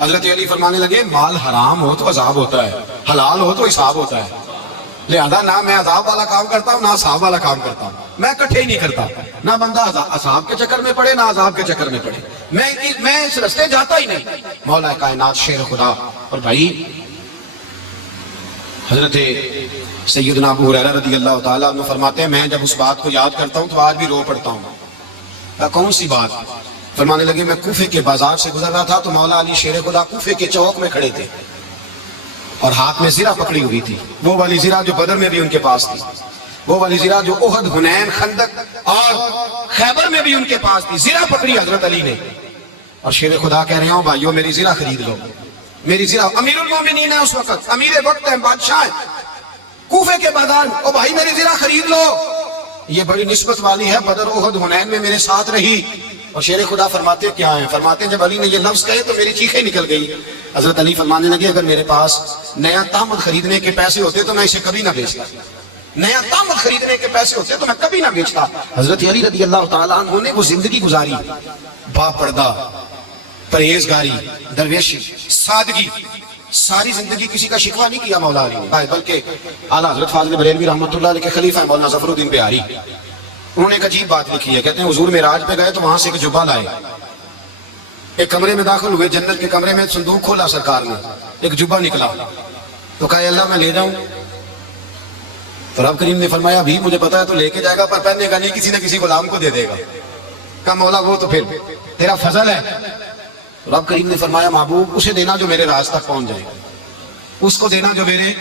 حضرت علی فرمانے لگے مال حرام ہو تو عذاب ہوتا ہے, حلال ہو تو حساب ہوتا ہے, لہذا نہ میں عذاب والا کام کرتا ہوں نہ عذاب والا کام کرتا ہوں, میں اکٹھے ہی نہیں کرتا. نہ بندہ عذاب کے چکر میں پڑے نہ عذاب کے چکر میں پڑے, میں اس رستے جاتا ہی نہیں. مولا کائنات شیر خدا. اور بھائی حضرت سیدنا ابو ہریرہ رضی اللہ تعالیٰ عنہ فرماتے ہیں میں جب اس بات کو یاد کرتا ہوں تو آج بھی رو پڑتا ہوں. کون سی بات؟ فرمانے لگے میں کوفے کے بازار سے گزر رہا تھا تو مولا علی شیر خدا کوفے کے چوک میں کھڑے تھے اور ہاتھ میں زرہ پکڑی ہوئی تھی, وہ والی زرہ جو بدر میں بھی ان کے پاس تھی, وہ والی زرہ جو احد, حنین, خندق اور خیبر میں بھی ان کے پاس تھی. زرہ پکڑی حضرت علی نے اور شیر خدا کہہ رہے ہوں بھائیو میری زرہ خرید لو, میری زرہ. امیر المومنین ہے اس وقت, امیر وقت ہے, بادشاہ ہے, کوفے کے بازار. او بھائی میری زرہ خرید لو, یہ بڑی نسبت والی ہے, بدر احد حنین میں میرے ساتھ رہی. اور شیر خدا فرماتے کیا ہیں؟ فرماتے ہیں جب علی نے یہ لفظ کہے تو میری چیخیں نکل گئی. حضرت علی فرمانے لگے اگر میرے پاس نیا تامت خریدنے کے پیسے ہوتے تو میں اسے کبھی نہ بیچتا, نیا تامت خریدنے کے پیسے ہوتے تو میں کبھی نہ بیچتا. حضرت علی رضی اللہ تعالیٰ عنہ نے وہ زندگی گزاری, با پردہ, پرہیزگاری, درویشی, سادگی, ساری زندگی کسی کا شکوہ نہیں کیا مولا علی نے, بلکہ اعلیٰ حضرت فاضل بریلوی رحمۃ اللہ علیہ کے خلیفہ مولانا ظفر الدین بہاری انہوں نے ایک عجیب بات لکھی ہے، کہتے ہیں حضور معراج پہ گئے تو وہاں سے ایک جبہ لائے، ایک کمرے میں داخل ہوئے، جنت کے کمرے میں صندوق کھولا سرکار نے، ایک جبہ نکلا، تو کہا اللہ میں لے جاؤں؟ تو رب کریم نے فرمایا بھی مجھے پتا ہے تو لے کے جائے گا، پر پہننے کا نہیں، کسی نہ کسی غلام کو دے دے گا۔ کہا مولا وہ تو پھر تیرا فضل ہے۔ رب کریم نے فرمایا محبوب اسے دینا جو میرے راز تک پہنچ جائے، اس کو دینا جو میرے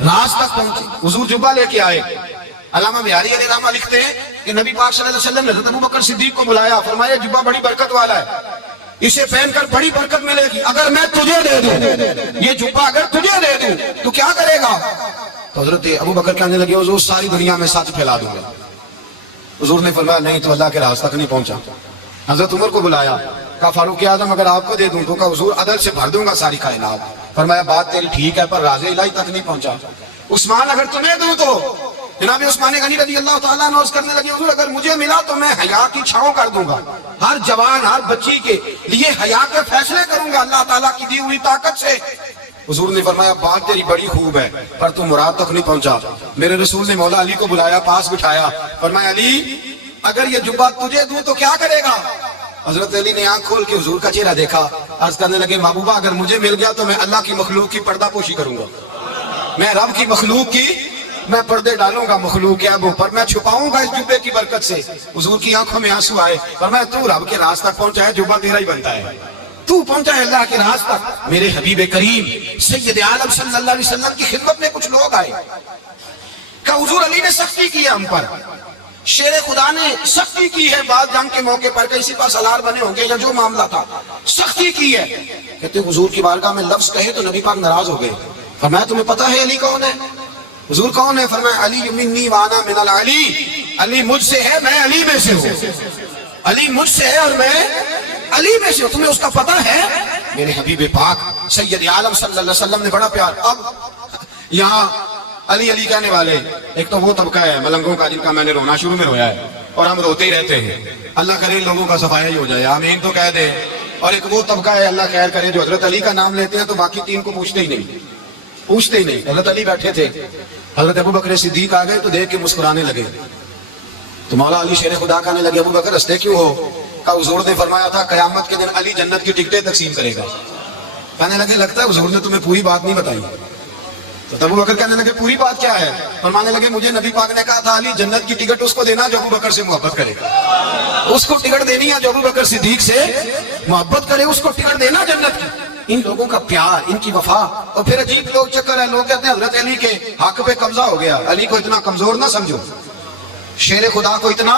راز تک پہنچے۔ حضور جبہ لے کے آئے۔ علامہ بہاری علیہ رحمہ لکھتے ہیں کہ نبی پاک صلی اللہ علیہ وسلم نے حضرت ابوبکر صدیق کو بلایا، فرمایا جبہ بڑی برکت والا ہے، اسے پہن کر بڑی برکت ملے گی، اگر میں تجھے دے دوں، یہ جبہ اگر تجھے دے دوں تو کیا کرے گا؟ تو حضرت ابوبکر کہنے لگے حضور ساری دنیا میں سچ پھیلا دوں گا۔ حضور نے فرمایا نہیں تو اللہ کے راز تک نہیں پہنچا۔ حضرت عمر کو بلایا، کہا فاروق اعظم اگر آپ کو دے دوں تو کہا حضور عدل سے بھر دوں گا ساری کائنات۔ فرمایا بات تیری ٹھیک ہے پر راز الہی تک نہیں پہنچا۔ عثمان اگر تمہیں دوں تو جناب عثمان غنی رضی اللہ تعالیٰ عنہ عرض کرنے لگے حضور اگر مجھے ملا تو میں حیا کی چھاؤں کر دوں گا، ہر جوان ہر بچی کے لیے حیا کے فیصلے کروں گا اللہ تعالیٰ کی دی ہوئی طاقت سے۔ حضور نے فرمایا بات تیری بڑی خوب ہے پر تم مراد تک نہیں پہنچا۔ میرے رسول نے مولا علی کو بلایا، پاس بٹھایا، فرمایا علی اگر یہ جبہ تجھے دوں تو کیا کرے گا؟ حضرت علی نے آنکھ کھول کے حضور کا چہرہ دیکھا، عرض کرنے لگے محبوبہ اگر مجھے مل گیا تو میں اللہ کی مخلوق کی پردہ پوشی کروں گا، میں رب کی مخلوق کی میں پردے ڈالوں گا مخلوق ہے وہ، پر میں چھپاؤں گا اس جبے کی برکت سے۔ حضور کی آنکھوں میں آنسو آئے، فرمایا تو رب کے راز تک پہنچا ہے، جبہ تیرا ہی بنتا ہے، تو پہنچا ہے اللہ کے راز تک۔ میرے حبیب کریم سید عالم صلی اللہ علیہ وسلم کی خدمت میں کچھ لوگ آئے کہ حضور علی نے سختی کی ہے ہم پر، شیر خدا نے سختی کی ہے، بعد جنگ کے موقع پر کسی پاس سالار بنے ہوں گے یا جو معاملہ تھا سختی کی ہے۔ کہتے حضور کی بارگاہ میں لفظ کہے تو نبی پاک ناراض ہو گئے۔ فرمایا تمہیں پتا ہے علی کون ہے؟ حضور کون ہے؟ فرمایا علی منی وانا من العلی، علی مجھ سے ہے میں علی میں سے ہوں، علی مجھ سے ہے اور میں علی میں سے ہوں، تمہیں اس کا پتہ ہے؟ میرے حبیب پاک سید عالم صلی اللہ علیہ وسلم نے بڑا پیار۔ اب یہاں علی علی کہنے والے ایک تو وہ طبقہ ہے ملنگوں کا جن کا میں نے رونا شروع میں رویا ہے اور ہم روتے ہی رہتے ہیں، اللہ کرے ان لوگوں کا صفایا ہی ہو جائے، آمین تو کہہ دے۔ اور ایک وہ طبقہ ہے اللہ خیر کرے جو حضرت علی کا نام لیتے ہیں تو باقی تین کو پوچھتے ہی نہیں۔ حضرت علی بیٹھے تھے، حضرت ابوبکر صدیق آ گئے تو دیکھ کے مسکرانے لگے، تو مولا علی شیر خدا کہنے لگے ابوبکر ہنستے کیوں ہو؟ کہا حضور نے فرمایا تھا قیامت کے دن علی جنت کی ٹکٹیں تقسیم کرے گا۔ کہنے لگے لگتا ہے حضور نے تمہیں پوری بات نہیں بتائی۔ تو ابوبکر کہنے لگے پوری بات کیا ہے؟ فرمانے لگے مجھے نبی پاک نے کہا تھا علی جنت کی ٹکٹ اس کو دینا جو ابوبکر سے محبت کرے گا، اس کو ٹکٹ دینی ہے جو ابوبکر صدیق سے محبت کرے، اس کو ٹکٹ دینا جنت کی۔ ان لوگوں کا پیار، ان کی وفا۔ اور پھر عجیب لوگ چکر ہے، لوگ کہتے ہیں حضرت علی کے حق پہ قبضہ ہو گیا، علی کو اتنا کمزور نہ سمجھو، شیر خدا کو اتنا،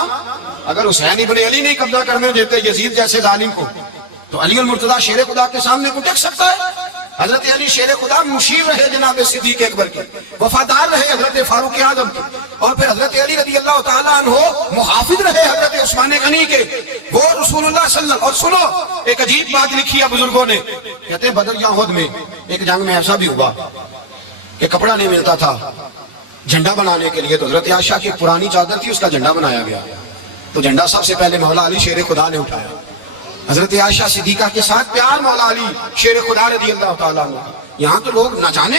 اگر حسین ابن علی نہیں قبضہ کرنے دیتے یزید جیسے ظالم کو تو علی المرتضیٰ شیر خدا کے سامنے کو ٹک سکتا ہے؟ حضرت علی شیر خدا مشیر رہے جناب صدیق اکبر کے، وفادار رہے حضرت فاروق اعظم کے، اور پھر حضرت علی رضی اللہ تعالیٰ عنہ محافظ رہے حضرت عثمان غنی کے، وہ رسول اللہ صلی اللہ علیہ وسلم۔ اور سنو ایک عجیب بات لکھی ہے بزرگوں نے، کہتے ہیں بدر یا احد میں ایک جنگ میں ایسا بھی ہوا کہ کپڑا نہیں ملتا تھا جھنڈا بنانے کے لیے، تو حضرت عائشہ کی پرانی چادر تھی اس کا جھنڈا بنایا گیا، تو جھنڈا سب سے پہلے مولا علی شیر خدا نے اٹھایا۔ حضرت عائشہ صدیقہ کے ساتھ پیار مولا علی شیر خدا رضی اللہ تعالیٰ عنہ۔ یہاں تو لوگ نہ جانے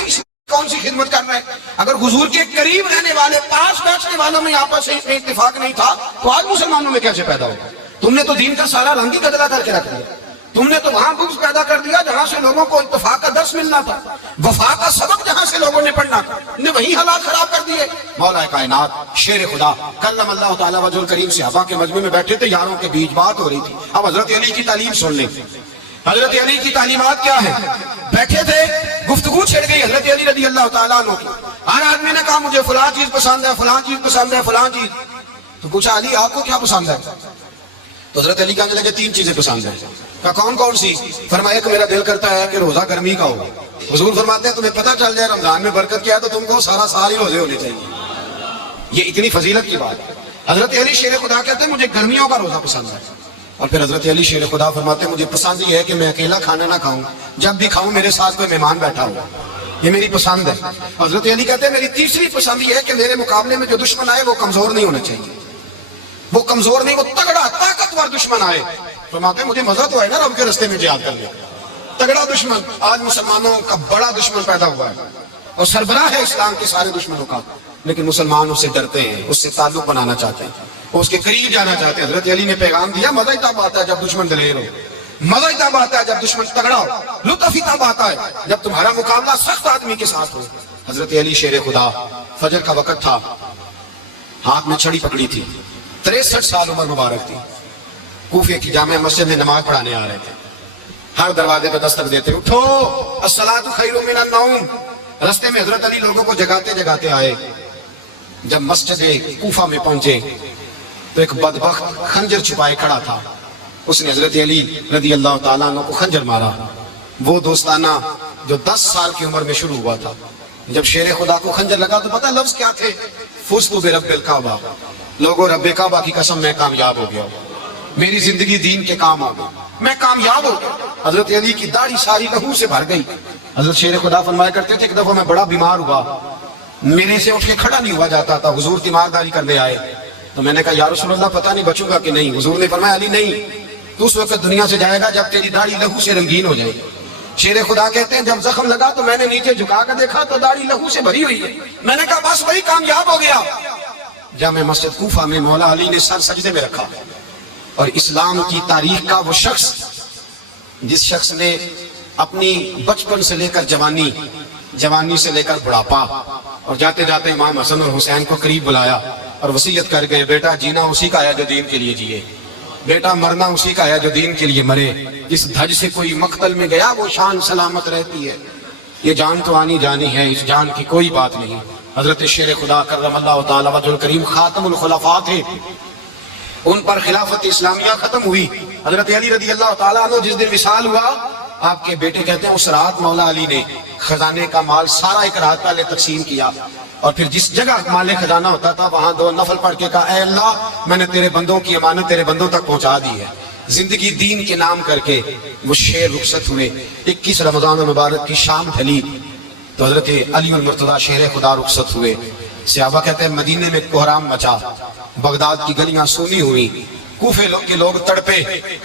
کون سی خدمت کر رہے ہیں۔ اگر حضور کے قریب رہنے والے پاس بیٹھنے والوں میں آپس میں اتفاق نہیں تھا تو آج مسلمانوں میں کیسے پیدا ہو؟ تم نے تو دین کا سارا رنگ ہی گدلا کر کے رکھ دیا، تم نے تو وہاں بغض پیدا کر دیا جہاں سے لوگوں کو اتفاق کا درس ملنا تھا، وفا کا سبق جہاں سے لوگوں نے پڑھنا تھا، نے وہی حالات خراب کر دیے۔ مولا کائنات شیر خدا کلم اللہ تعالیٰ وجہ الکریم صحابہ کے مجمع میں بیٹھے تھے، یاروں کے بیچ بات ہو رہی تھی۔ اب حضرت علی کی تعلیم سن لیں، حضرت علی کی تعلیمات کیا ہے؟ بیٹھے تھے، گفتگو چھڑ گئی حضرت علی رضی اللہ تعالیٰ عنہ کی، ہر آدمی نے کہا مجھے فلاں چیز پسند ہے، فلاں چیز پسند ہے، فلاں چیز۔ تو پوچھا علی آپ کو کیا پسند ہے؟ تو حضرت علی کہنے لگے تین چیزیں پسند ہیں۔ کہا کون کون سی؟ فرمایا کہ میرا دل کرتا ہے کہ روزہ گرمی کا ہو۔ حضور فرماتے ہیں تمہیں پتہ چل جائے رمضان میں برکت کیا ہے تو تم کو سارا سال ہی روزے ہونے چاہیے، یہ اتنی فضیلت کی بات ہے۔ حضرت علی شیر خدا کہتے ہیں مجھے گرمیوں کا روزہ پسند ہے، اور پھر حضرت علی شیر خدا فرماتے ہیں مجھے پسند یہ ہے کہ میں اکیلا کھانا نہ کھاؤں، جب بھی کھاؤں میرے ساتھ کوئی مہمان بیٹھا ہو، یہ میری پسند ہے۔ حضرت علی کہتے ہیں میری تیسری پسند یہ ہے کہ میرے مقابلے میں جو دشمن آئے وہ کمزور نہیں ہونا چاہیے، وہ کمزور نہیں، وہ تگڑا طاقتور دشمن آئے۔ فرماتے ہیں مجھے مزہ تو ہے نا رب کے رستے میں جہاد کرنے، تگڑا دشمن۔ آج مسلمانوں کا بڑا دشمن پیدا ہوا ہے، اور سربراہ ہے اسلام کے سارے دشمنوں کا، لیکن مسلمان اس سے ڈرتے ہیں، اس سے تعلق بنانا چاہتے ہیں، وہ اس کے قریب جانا چاہتے ہیں۔ حضرت علی نے پیغام دیا، مزہ ہی تب آتا ہے جب دشمن دلیر ہو، مزہ ہی تب آتا ہے جب دشمن تگڑا ہو، لطف ہی تب آتا ہے جب تمہارا مقابلہ سخت آدمی کے ساتھ ہو۔ حضرت علی شیر خدا، فجر کا وقت تھا، ہاتھ میں چھڑی پکڑی تھی، 63 سال عمر مبارک تھی، کوفے کی جامع مسجد میں نماز پڑھانے آ رہے تھے۔ ہر دروازے پہ دستک دیتے، اٹھو الصلاۃ خیر من النوم۔ رستے میں حضرت علی لوگوں کو جگاتے جگاتے آئے۔ جب مسجد کوفہ میں پہنچے تو ایک بدبخت خنجر چھپائے کھڑا تھا، اس نے حضرت علی رضی اللہ تعالیٰ عنہ کو خنجر مارا۔ وہ دوستانہ جو 10 سال کی عمر میں شروع ہوا تھا، جب شیر خدا کو خنجر لگا تو پتہ لفظ کیا تھے؟ فزت برب الکعبہ، لوگوں رب کعبہ کی قسم میں کامیاب ہو گیا، میری زندگی دین کے کام آ گئی، میں کامیاب ہو گیا۔ حضرت علی کی داڑھی ساری لہو سے بھر گئی۔ حضرت شیر خدا فرمایا کرتے تھے، ایک دفعہ میں بڑا بیمار ہوا، میرے سے اٹھ کے کھڑا نہیں ہوا جاتا تھا، حضور تیمارداری کرنے آئے تو میں نے کہا یا رسول اللہ پتہ نہیں بچوں گا کہ نہیں۔ حضور نے فرمایا علی نہیں، تو اس وقت دنیا سے جائے گا جب تیری داڑھی لہو سے رنگین ہو جائے۔ شیر خدا کہتے ہیں جب زخم لگا تو میں نے نیچے جھکا کر دیکھا تو داڑھی لہو سے بھری ہوئی ہے، میں نے کہا بس وہی کامیاب ہو گیا۔ جامع مسجد کوفہ میں مولا علی نے سر سجدے میں رکھا، اور اسلام کی تاریخ کا وہ شخص جس شخص نے اپنی بچپن سے لے کر جوانی، جوانی سے لے کر بڑھاپا، اور جاتے جاتے امام حسن اور حسین کو قریب بلایا اور وصیت کر گئے، بیٹا جینا اسی کا ہے جو دین کے لیے جیے، بیٹا مرنا اسی کا ہے جو دین کے لیے مرے، جس دھج سے کوئی مقتل میں گیا وہ شان سلامت رہتی ہے، یہ جان تو آنی جانی ہے، اس جان کی کوئی بات نہیں۔ حضرت شیر خدا کرم اللہ تعالی وجہ الکریم خاتم الخلفاء تھے، ان پر خلافت اسلامیہ ختم ہوئی۔ حضرت علی رضی اللہ تعالیٰ عنہ جس دن وصال ہوا، آپ کے بیٹے کہتے ہیں اس رات مولا علی نے خزانے کا مال سارا ایک رات پہلے تقسیم کیا، اور پھر جس جگہ مال خزانہ ہوتا تھا وہاں 2 نفل پڑھ کے کہا، اے اللہ میں نے تیرے بندوں کی امانت تیرے بندوں تک پہنچا دی ہے۔ زندگی دین کے نام کر کے وہ شیر رخصت ہوئے۔ 21 رمضان المبارک کی شام ڈھلی تو حضرت علی المرتضیٰ شیر خدا رخصت ہوئے۔ صحابہ کہتے ہیں مدینے میں کوہرام مچا، بغداد کی گلیاں سونی ہوئی، کوفے کے لوگ تڑپے،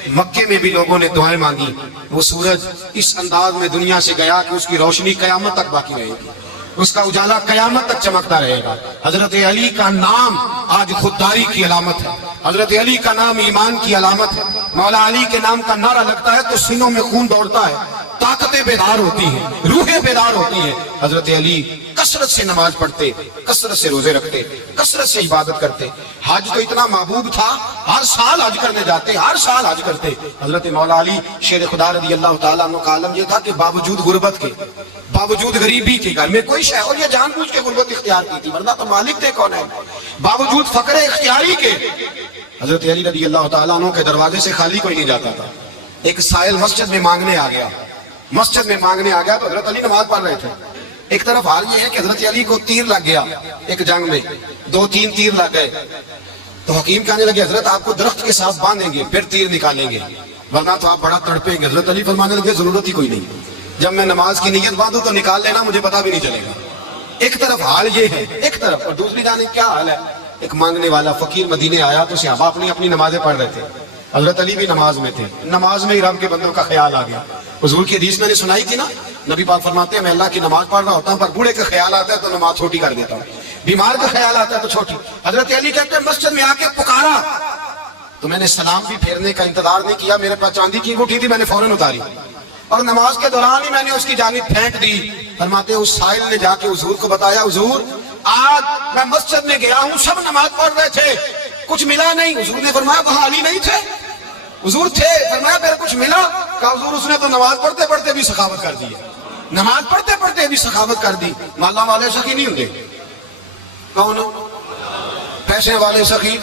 مکے میں بھی لوگوں نے دعائیں مانگی۔ وہ سورج اس انداز میں دنیا سے گیا کہ اس کی روشنی قیامت تک باقی رہے گی، اس کا اجالا قیامت تک چمکتا رہے گا۔ حضرت علی کا نام آج خودداری کی علامت ہے، حضرت علی کا نام ایمان کی علامت ہے۔ مولا علی کے نام کا نعرہ لگتا ہے تو سینوں میں خون دوڑتا ہے، طاقتیں بیدار ہوتی ہیں، روحیں بیدار ہوتی ہیں۔ حضرت علی کثرت سے نماز پڑھتے، کثرت سے روزے رکھتے، کثرت سے عبادت کرتے۔ حج تو اتنا محبوب تھا، ہر سال حج کرنے جاتے، ہر سال حج کرتے۔ حضرت مولا علی شیر خدا رضی اللہ تعالیٰ عنہ کا عالم یہ تھا کہ باوجود غربت کے، باوجود غریبی کے، گھر میں کوئی شے، اور یہ جان بوجھ کے غربت اختیار کی تھی ورنہ تو مالک تھے کون ہے، باوجود فقر اختیاری کے حضرت علی رضی اللہ تعالیٰ عنہ کے دروازے سے خالی کوئی نہیں جاتا تھا۔ ایک سائل مسجد میں مانگنے آ گیا، مسجد میں مانگنے آ گیا تو حضرت علی نماز پڑھ رہے تھے۔ ایک طرف حال یہ ہے کہ حضرت علی کو تیر لگ گیا، ایک جنگ میں 2-3 تیر لگ گئے تو حکیم کہنے لگے حضرت آپ کو درخت کے ساتھ باندھیں گے پھر تیر نکالیں گے ورنہ تو آپ بڑا تڑپیں گے۔ حضرت علی فرمانے لگے ضرورت ہی کوئی نہیں، جب میں نماز کی نیت باندھوں تو نکال لینا، مجھے پتا بھی نہیں چلے گا۔ ایک طرف حال یہ ہے، ایک طرف، اور دوسری جانب کیا حال ہے؟ ایک مانگنے والا فقیر مدینے آیا تو صحابہ اپنی اپنی نمازیں پڑھ رہے تھے، حضرت علی بھی نماز میں تھے، نماز میں ہی رب کے بندوں کا خیال آ گیا۔ حضور کی حدیث میں نے سنائی تھی نا، نبی پاک فرماتے ہیں میں اللہ کی نماز پڑھ رہا ہوتا ہوں پر بوڑھے کا خیال آتا ہے تو نماز چھوٹی کر دیتا ہوں، بیمار کا خیال آتا ہے تو چھوٹی۔ حضرت علی کہتے ہیں مسجد میں آ کے پکارا تو میں نے سلام بھی پھیرنے کا انتظار نہیں کیا، میرے پاس چاندی کی انگوٹھی تھی، میں نے فوراً اتاری اور نماز کے دوران ہی میں نے اس کی جانب پھینک دی۔ فرماتے ہیں اس سائل نے جا کے حضور کو بتایا، حضور آج میں مسجد میں گیا ہوں، سب نماز پڑھ رہے تھے، کچھ ملا نہیں۔ حضور نے فرمایا وہاں علی نہیں تھے؟ حضور تھے۔ فرمایا پھر کچھ ملا؟ کہا حضور اس نے تو نماز پڑھتے پڑھتے بھی سخاوت کر دی، نماز پڑھتے پڑھتے بھی سخاوت کر دی۔ مالا والے سخی نہیں ہوتے، کون پیسے والے سخی؟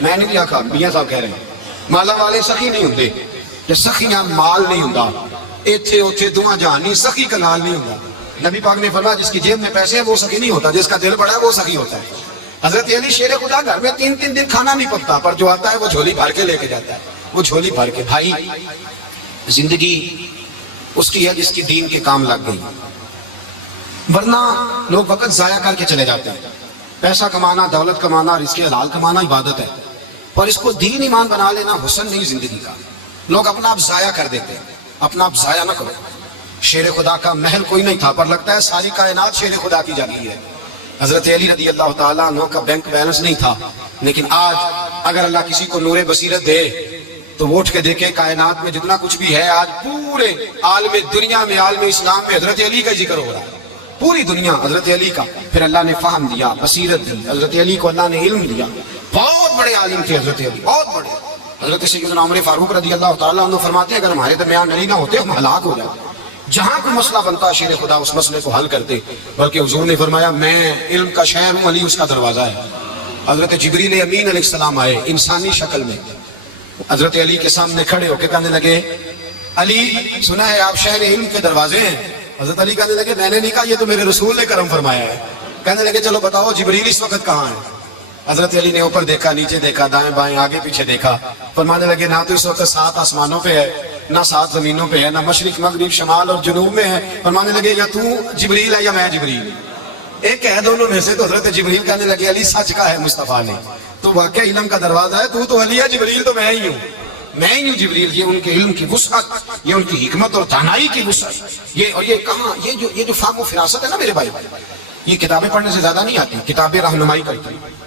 میں نہیں کیا کہا، میاں صاحب کہہ رہے ہیں مالا والے سخی نہیں ہوتے، کہ سخیاں مال نہیں ہوتا، ایتھے اوتھے دعا جہانی سخی کا نال نہیں ہوتا۔ نبی پاک نے فرمایا جس کی جیب میں پیسے ہیں وہ سخی نہیں ہوتا، جس کا دل بڑا ہے وہ سخی ہوتا ہے۔ حضرت علی شیر خدا گھر میں 3 دن کھانا نہیں پکتا پر جو آتا ہے وہ جھولی بھر کے لے کے جاتا ہے، وہ جھولی بھر کے۔ بھائی زندگی اس کی ہے جس کی دین کے کام لگ گئی، ورنہ لوگ وقت ضائع کر کے چلے جاتے ہیں۔ پیسہ کمانا، دولت کمانا، رزق حلال کمانا عبادت ہے، پر اس کو دین ایمان بنا لینا حسن نہیں زندگی کا۔ لوگ اپنا آپ ضائع کر دیتے ہیں، اپنا آپ ضائع نہ کرو۔ شیر خدا کا محل کوئی نہیں تھا، پر لگتا ہے ساری کائنات شیر خدا کی جاگی ہے۔ حضرت علی رضی اللہ تعالیٰ عنہ کا بینک بیلنس نہیں تھا، لیکن آج اگر اللہ کسی کو نور بصیرت دے تو وہ اٹھ کے دیکھے کائنات میں جتنا کچھ بھی ہے، آج پورے عالم دنیا میں، عالم اسلام میں حضرت علی کا ذکر ہو رہا ہے، پوری دنیا حضرت علی کا۔ پھر اللہ نے فہم دیا، بصیرت دی، حضرت علی کو اللہ نے علم دیا۔ بہت بڑے عالم تھے حضرت علی، بہت بڑے۔ حضرت سیدنا عمر فاروق رضی اللہ تعالیٰ عنہ فرماتے ہیں اگر ہمارے درمیان علی نہ ہوتے ہم ہلاک ہو جاتے۔ جہاں کوئی مسئلہ بنتا شیر خدا اس مسئلے کو حل کرتے، بلکہ حضور نے فرمایا میں علم کا شہر ہوں، علی اس کا دروازہ ہے۔ حضرت جبریل امین علیہ السلام آئے انسانی شکل میں، حضرت علی کے سامنے کھڑے ہو کے کہنے لگے علی سنا ہے آپ شہر علم کے دروازے ہیں؟ حضرت علی کہنے لگے میں نے نہیں کہا، یہ تو میرے رسول نے کرم فرمایا ہے۔ کہنے لگے چلو بتاؤ جبریل اس وقت کہاں ہے؟ حضرت علی نے اوپر دیکھا، نیچے دیکھا، دائیں بائیں آگے پیچھے دیکھا، فرمانے لگے نہ تو اس وقت 7 آسمانوں پہ ہے، نہ 7 زمینوں پہ ہے، نہ مشرق مغرب شمال اور جنوب میں ہے۔ فرمانے لگے یا تو جبریل ہے یا میں جبریل، ایک ہے دونوں میں سے۔ تو حضرت جبریل کہنے لگے علی سچ کا ہے مصطفیٰ نے، تو واقعی علم کا دروازہ ہے، تو علی ہے، جبریل تو میں ہی ہوں، میں ہی ہوں جبریل۔ یہ ان کے علم کی وسعت، یہ ان کی حکمت اور دانائی کی وسعت، یہ کہاں یہ جو فہم و فراست ہے نا میرے بھائی، یہ کتابیں پڑھنے سے زیادہ نہیں آتی، کتابیں رہنمائی کرتی ہیں۔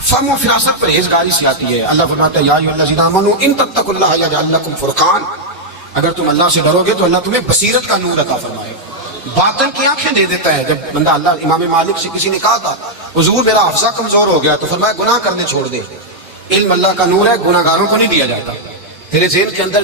فہم و فراست پرہیزگاری سے آتی ہے۔ اللہ فرماتا ہے یا ایھا الذین آمنوا ان تتقوا اللہ یجعل لکم فرقان، اگر تم اللہ سے ڈرو گے تو اللہ تمہیں بصیرت کا نور عطا فرمائے گا، باطن کی آنکھیں دے دیتا ہے۔ جب بندہ اللہ امام مالک سے کسی نے کہا تھا حضور میرا حافظہ کمزور ہو گیا، تو فرمایا گناہ کرنے چھوڑ دے، علم اللہ کا نور ہے، گناہگاروں کو نہیں دیا جاتا، تیرے ذہن کے اندر